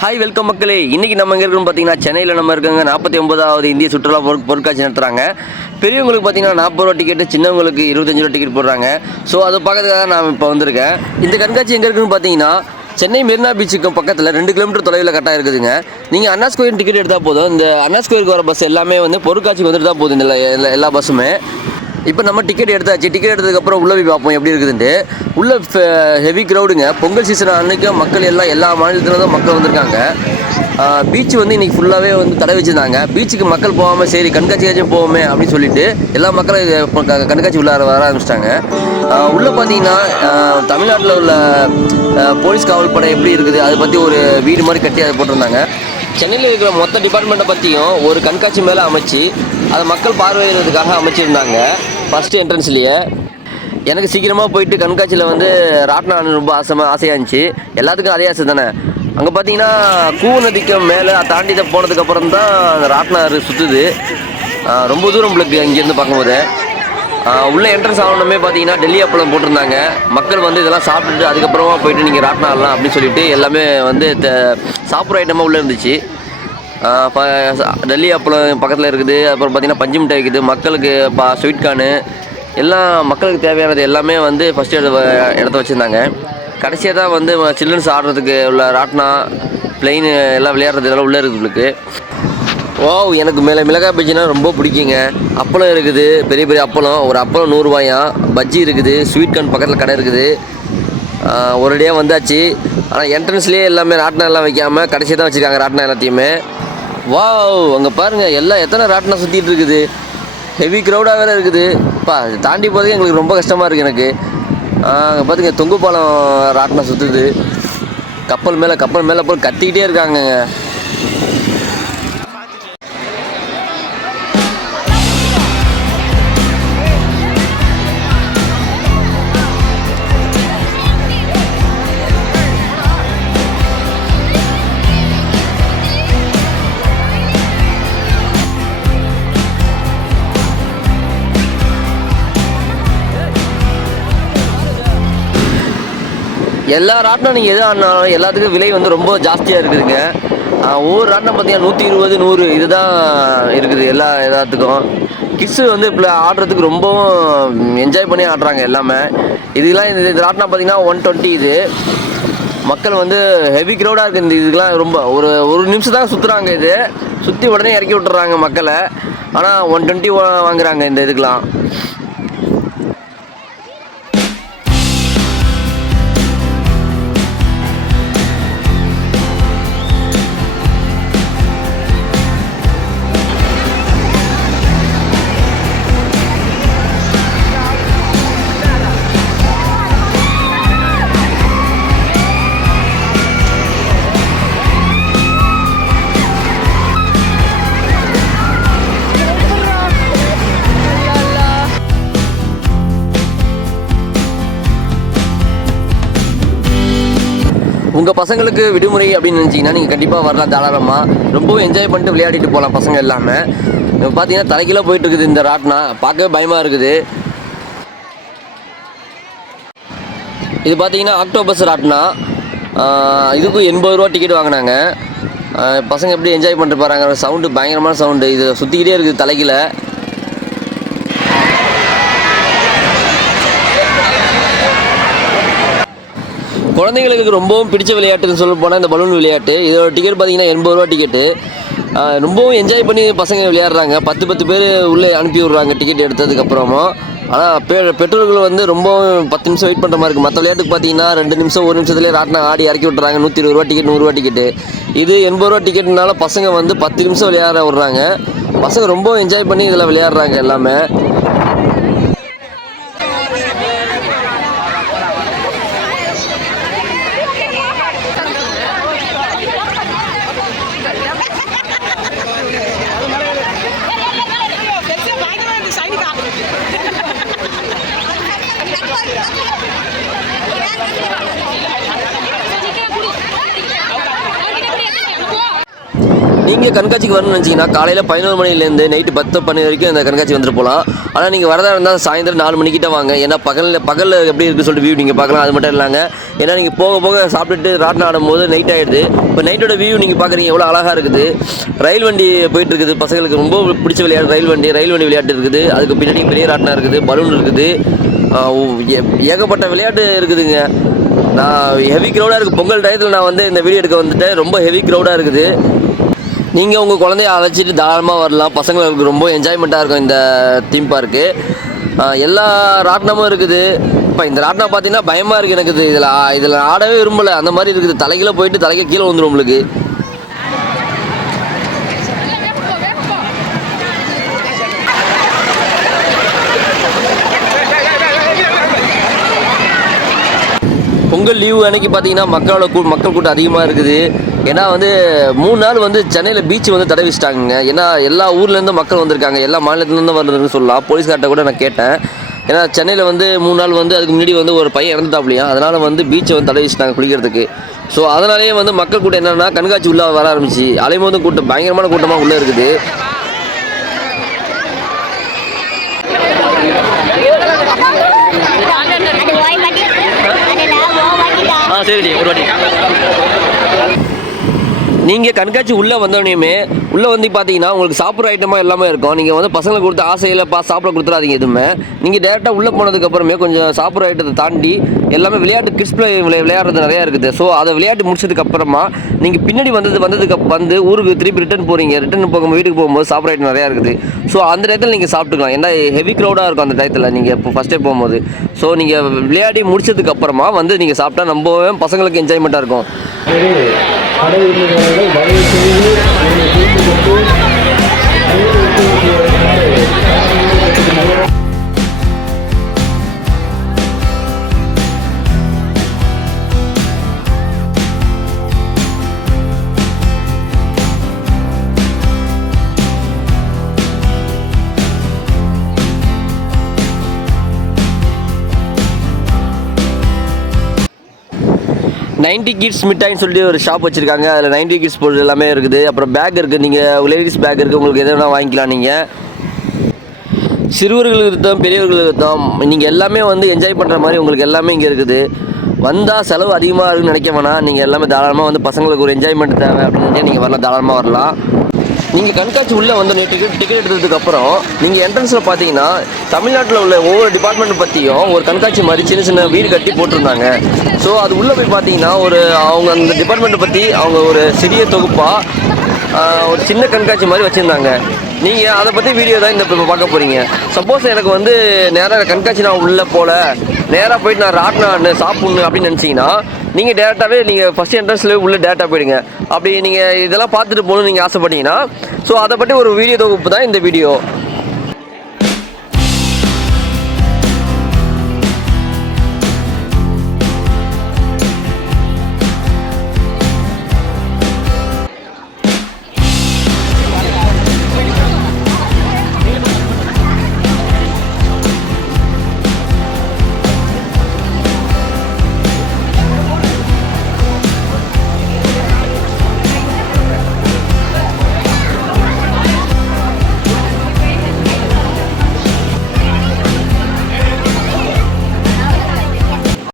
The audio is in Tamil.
ஹாய் வெல்கம் மக்களே. இன்றைக்கி நம்ம எங்கே இருக்கோம்னு பார்த்தீங்கன்னா சென்னையில் நம்ம இருக்காங்க 49வது இந்திய சுற்றுலா பொருட்காட்சி நடத்துகிறாங்க. பெரியவங்களுக்கு பார்த்தீங்கன்னா 40 ரூபா டிக்கெட்டு, சின்னவங்களுக்கு 25 ரூபா டிக்கெட் போடுறாங்க. ஸோ அதை பார்க்கறதுக்காக நான் இப்போ வந்திருக்கேன். இந்த கண்காட்சி எங்கே இருக்குன்னு பார்த்தீங்கன்னா சென்னை மெரினா பீச்சுக்கு பக்கத்தில் 2 கிலோமீட்டர் தொலைவில் கரெக்டாக இருக்குதுங்க. நீங்கள் அண்ணா ஸ்கொயர் டிக்கெட் எடுத்தால் போதும். இந்த அண்ணா ஸ்கொயருக்கு வர பஸ் எல்லாமே வந்து பொருட்காட்சிக்கு வந்துட்டு தான் போகுது. இந்த எல்லா பஸ்ஸுமே இப்போ நம்ம டிக்கெட் எடுத்தாச்சு. டிக்கெட் எடுத்ததுக்கப்புறம் உள்ளே போய் பார்ப்போம் எப்படி இருக்குதுன்ட்டு. உள்ளே ஹெவி க்ரௌடுங்க. பொங்கல் சீசன் அன்றைக்கி மக்கள் எல்லா மாநிலத்தில் தான் மக்கள் வந்திருக்காங்க. பீச் வந்து இன்றைக்கி ஃபுல்லாகவே வந்து தடை வச்சுருந்தாங்க. பீச்சுக்கு மக்கள் போகாமல் சரி கண்காட்சியாச்சும் போவோமே அப்படின்னு சொல்லிட்டு எல்லா மக்களும் கண்காட்சி உள்ளார வர ஆரம்பிச்சிட்டாங்க. உள்ளே பார்த்தீங்கன்னா தமிழ்நாட்டில் உள்ள போலீஸ் காவல் படை எப்படி இருக்குது அதை பற்றி ஒரு வீடு மாதிரி கட்டி அதை போட்டிருந்தாங்க. சென்னையில் இருக்கிற மொத்த டிபார்ட்மெண்ட்டை பற்றியும் ஒரு கண்காட்சி மேலே அமைச்சு அதை மக்கள் பார்வையிடுறதுக்காக அமைச்சிருந்தாங்க. ஃபஸ்ட்டு என்ட்ரன்ஸ்லேயே எனக்கு சீக்கிரமாக போயிட்டு கண்காட்சியில் வந்து ராட்டினம் ரொம்ப ஆசையாக இருந்துச்சு. எல்லாத்துக்கும் அதே ஆசை தானே. அங்கே பார்த்தீங்கன்னா கூ நதிக்கு மேலே தாண்டி தான் போனதுக்கப்புறம் தான் அந்த ராட்டினம் சுற்றுது. ரொம்ப தூரம் உங்களுக்கு இங்கேருந்து பார்க்கும்போது உள்ள என்ட்ரன்ஸ் ஆகணுமே பார்த்தீங்கன்னா டெல்லி அப்பளம் போட்டிருந்தாங்க. மக்கள் வந்து இதெல்லாம் சாப்பிட்டுட்டு அதுக்கப்புறமா போயிட்டு நீங்கள் ராட்டினம் ஆடலாம் அப்படின்னு சொல்லிட்டு எல்லாமே வந்து சாப்பிட்ற ஐட்டமாக உள்ளே இருந்துச்சு. டெல்லி அப்பளம் பக்கத்தில் இருக்குது. அப்புறம் பார்த்திங்கன்னா பஞ்சு மிட்டாய் இருக்குது. மக்களுக்கு ஸ்வீட் கார்னு எல்லாம் மக்களுக்கு தேவையானது எல்லாமே வந்து ஃபஸ்ட்டு இடத்த வச்சுருந்தாங்க. கடைசியாக தான் வந்து சில்ட்ரன்ஸ் ஆடுறதுக்கு உள்ள ராட்டினா பிளெயின் எல்லாம் விளையாடுறது இதெல்லாம் உள்ளே இருக்குது உங்களுக்கு. எனக்கு மிளகாய் பஜ்ஜினா ரொம்ப பிடிக்குங்க. அப்பளம் இருக்குது, பெரிய பெரிய அப்பளம். ஒரு அப்பளம் 100 ரூபாயாம். பஜ்ஜி இருக்குது, ஸ்வீட் கார்ன் பக்கத்தில் கடை இருக்குது. ஒரேடியாக வந்தாச்சு. ஆனால் என்ட்ரன்ஸ்லேயே எல்லாமே ராட்டினம் எல்லாம் வைக்காமல் கடைசியாக தான் வச்சுருக்காங்க ராட்டினம் எல்லாத்தையுமே. அங்கே பாருங்கள் எல்லாம் எத்தனை ராட்டினம் சுற்றிட்டு இருக்குது. ஹெவி க்ரௌடாக வேறு இருக்குது. தாண்டி போகிறதுக்கு எங்களுக்கு ரொம்ப கஷ்டமாக இருக்குது எனக்கு. அங்கே பார்த்துங்க தொங்கு பாலம் ராட்டினம் சுற்றுது. கப்பல் மேலே போய் கத்திக்கிட்டே இருக்காங்கங்க. எல்லா ராட்டினம் நீங்கள் எது ஆடினாலும் எல்லாத்துக்கும் விலை வந்து ரொம்ப ஜாஸ்தியாக இருக்குதுங்க. ஒவ்வொரு ராட்டினம் பார்த்தீங்கன்னா 120, 100 இதுதான் இருக்குது எல்லாத்துக்கும். கிட்ஸு வந்து இப்போ ஆடுறதுக்கு ரொம்பவும் என்ஜாய் பண்ணி ஆடுறாங்க எல்லாமே. இதுக்கெல்லாம் இந்த ராட்டினம் பார்த்தீங்கன்னா 120. இது மக்கள் வந்து ஹெவி க்ரௌடாக இருக்குது. இதுக்கெல்லாம் ரொம்ப ஒரு நிமிஷம் தான் சுற்றுறாங்க. இது சுற்றி உடனே இறக்கி விட்டுறாங்க மக்களை. ஆனால் 120 வாங்குறாங்க இந்த இதுக்கெலாம். உங்கள் பசங்களுக்கு விடுமுறை அப்படின்னு நினச்சிங்கன்னா நீங்கள் கண்டிப்பாக வரலாம் தாராளமாக. ரொம்பவும் என்ஜாய் பண்ணிட்டு விளையாடிட்டு போகலாம் பசங்க எல்லாமே. பார்த்தீங்கன்னா தலைக்கில போயிட்டு இருக்குது இந்த ராட்டினா. பார்க்கவே பயமாக இருக்குது. இது பார்த்தீங்கன்னா ஆக்டோபஸ் ராட்டினா. இதுக்கும் 80 ரூபா டிக்கெட் வாங்கினாங்க. பசங்க எப்படி என்ஜாய் பண்ணிட்டு போகிறாங்க. சவுண்டு பயங்கரமான சவுண்டு. இது சுற்றிக்கிட்டே இருக்குது தலைக்கில. குழந்தைங்களுக்கு ரொம்பவும் பிடிச்ச விளையாட்டுன்னு சொல்ல போனால் இந்த பலூன் விளையாட்டு. இதோட டிக்கெட் பார்த்தீங்கன்னா 80 ரூபா டிக்கெட்டு. ரொம்பவும் என்ஜாய் பண்ணி பசங்க விளையாடுறாங்க. 10 பேர் உள்ளே அனுப்பி விட்றாங்க டிக்கெட் எடுத்ததுக்கப்புறமும். ஆனால் பெற்றோர்கள் வந்து ரொம்பவும் 10 நிமிஷம் வெயிட் பண்ணுற மாதிரி இருக்குது. மற்ற விளையாட்டுக்கு பார்த்தீங்கன்னா 2 நிமிஷம் 1 நிமிஷத்துலேயே ராட்டினம் ஆடி இறக்கி விட்டுறாங்க. 120 ரூபா டிக்கெட், 100 ரூபா டிக்கெட்டு. இது 80 ரூபா டிக்கெட்னால பசங்க வந்து 10 நிமிஷம் விளையாட விட்றாங்க. பசங்க ரொம்ப என்ஜாய் பண்ணி இதில் விளையாடுறாங்க எல்லாமே. நீங்கள் கண்காட்சிக்கு வரணும்னு நினச்சிங்கன்னா காலையில் 11 மணிலேருந்து நைட்டு 10 மணி வரைக்கும் இந்த கண்காட்சி வந்துட்டு போகலாம். ஆனால் நீங்கள் வரதா இருந்தால் சாயந்தரம் 4 மணிக்கிட்ட வாங்க. ஏன்னா பகலில் எப்படி இருக்குது சொல்லிட்டு வியூ நீங்கள் பார்க்கலாம். அது மட்டும் இல்லைங்க, ஏன்னா நீங்கள் போக போக சாப்பிட்டுட்டு ராட்டினம் ஆடும்போது நைட் ஆகிடுது. இப்போ நைட்டோட வியூ நீங்கள் பார்க்குறீங்க எவ்வளோ அழகாக இருக்குது. ரயில் வண்டி போயிட்டு இருக்குது, பசங்களுக்கு ரொம்ப பிடிச்ச விளையாட்டு ரயில் வண்டி விளையாட்டு இருக்குது. அதுக்கு பின்னாடி பெரிய ராட்டினம் இருக்குது, பலூன் இருக்குது, ஏகப்பட்ட விளையாட்டு இருக்குதுங்க. நான் ஹெவி க்ரௌடாக இருக்குது. பொங்கல் டயத்தில் நான் வந்து இந்த வீடியோ எடுக்க வந்துட்டேன். ரொம்ப ஹெவி க்ரௌடாக இருக்குது. நீங்கள் உங்கள் குழந்தைய அழைச்சிட்டு தாராளமாக வரலாம். பசங்களுக்கு ரொம்ப என்ஜாய்மெண்ட்டாக இருக்கும் இந்த தீம் பார்க்கு. எல்லா ராட்டினமும் இருக்குது. இப்போ இந்த ராட்டினம் பார்த்தீங்கன்னா பயமாக இருக்குது எனக்கு. இதில் ஆடவே விரும்பலை, அந்த மாதிரி இருக்குது. தலைகீழ போயிட்டு தலைக்கு கீழே வந்துடும் உங்களுக்கு. பொங்கல் லீவு அன்னைக்கு பார்த்தீங்கன்னா மக்கள் கூட்டம் அதிகமாக இருக்குது. ஏன்னா வந்து 3 நாள் வந்து சென்னையில் பீச் வந்து தடை வச்சிட்டாங்க. ஏன்னா எல்லா ஊர்லேருந்தும் மக்கள் வந்திருக்காங்க, எல்லா மாநிலத்துலேருந்தும் வருதுன்னு சொல்லலாம். போலீஸ்கார்ட்ட கூட நான் கேட்டேன். ஏன்னா சென்னையில் வந்து 3 நாள் வந்து அதுக்கு முன்னாடி வந்து ஒரு பையன் இறந்துட்டாப்லையா, அதனால் வந்து பீச்சை வந்து தடை வச்சிட்டாங்க குளிக்கிறதுக்கு. ஸோ அதனாலேயே வந்து மக்கள் கூட்டம் என்னென்னா கண்காட்சி உள்ளே வர ஆரம்பிச்சு. அலைமோதும் கூட்டம் பயங்கரமான கூட்டமாக உள்ளே இருக்குது. சரி, ஒரு வாட்டி நீங்கள் கண்காட்சி உள்ளே வந்தோடனே உள்ளே வந்து பார்த்தீங்கன்னா உங்களுக்கு சாப்பிட்ற ஐட்டமாக எல்லாமே இருக்கும். நீங்கள் வந்து பசங்களுக்கு கொடுத்த ஆசையில் சாப்பிட கொடுத்துடாதீங்க எதுவுமே. நீங்கள் டேரெக்டாக உள்ளே போனதுக்கப்புறமே கொஞ்சம் சாப்பிட்ற ஐட்டத்தை தாண்டி எல்லாமே விளையாட்டு கிட்ஸ் பிளே விளையாடுறது நிறையா இருக்குது. ஸோ அதை விளையாட்டு முடிச்சதுக்கப்புறமா நீங்கள் பின்னாடி வந்து ஊருக்கு திருப்பி ரிட்டர்ன் போகும்போது வீட்டுக்கு போகும்போது சாப்பிட்ற ஐட்டம் நிறையா இருக்குது. ஸோ அந்த டயத்தில் நீங்கள் சாப்பிட்டுக்கலாம். ஏன்னா ஹெவி க்ரௌடாக இருக்கும் அந்த டயத்தில் நீங்கள் இப்போ ஃபஸ்ட்டே போகும்போது. ஸோ நீங்கள் விளையாடி முடிச்சதுக்கப்புறமா வந்து நீங்கள் சாப்பிட்டா ரொம்பவே பசங்களுக்கு என்ஜாய்மெண்ட்டாக இருக்கும். கடை உரிமையாளர்கள் தயவு செய்து நைன்டி கிட்ஸ் மிட்டாய்னு சொல்லிட்டு ஒரு ஷாப் வச்சுருக்காங்க. அதில் 90 கிட்ஸ் பொருள் எல்லாமே இருக்குது. அப்புறம் பேக் இருக்குது, நீங்கள் லேடிஸ் பேக் இருக்குது, உங்களுக்கு எது வேணால் வாங்கிக்கலாம். நீங்கள் சிறுவர்களுக்கு இருக்கட்டும் பெரியவர்களுக்கு இருக்கட்டும் நீங்கள் எல்லாமே வந்து என்ஜாய் பண்ணுற மாதிரி உங்களுக்கு எல்லாமே இங்கே இருக்குது. வந்தால் செலவு அதிகமாக இருக்குன்னு நினைக்க வேணாம். நீங்கள் எல்லாமே தாராளமாக வந்து பசங்களுக்கு ஒரு என்ஜாய்மெண்ட் தேவை அப்படின்னு நீங்கள் வரலாம், தாராளமாக வரலாம். நீங்கள் கண்காட்சி உள்ளே வந்து டிக்கெட் எடுத்ததுக்கப்புறம் நீங்கள் என்ட்ரன்ஸில் பார்த்தீங்கன்னா தமிழ்நாட்டில் உள்ள ஒவ்வொரு டிபார்ட்மெண்ட் பற்றியும் ஒரு கண்காட்சி மாதிரி சின்ன வீடு கட்டி போட்டிருந்தாங்க. ஸோ அது உள்ளே போய் பார்த்தீங்கன்னா அவங்க அந்த டிபார்ட்மெண்ட்டை பற்றி அவங்க ஒரு சிறிய தொகுப்பாக ஒரு சின்ன கண்காட்சி மாதிரி வச்சுருந்தாங்க. நீங்கள் அதை பற்றி வீடியோ தான் இந்த இப்போ பார்க்க போகிறீங்க. சப்போஸ் எனக்கு வந்து நேராக கண்காட்சி நான் உள்ளே போகல, நேராக போயிட்டு நான் ராட்டினம் சாப்பிட்ணும் அப்படின்னு நினச்சிங்கன்னா நீங்கள் டேரெக்டாகவே நீங்கள் ஃபஸ்ட் என்ட்ரன்ஸ்லேயே உள்ளே டேரெக்டாக போயிடுங்க. அப்படி நீங்கள் இதெல்லாம் பார்த்துட்டு போகணுன்னு நீங்கள் ஆசைப்பட்டீங்கன்னா ஸோ அதை பற்றி ஒரு வீடியோ தொகுப்பு தான் இந்த வீடியோ.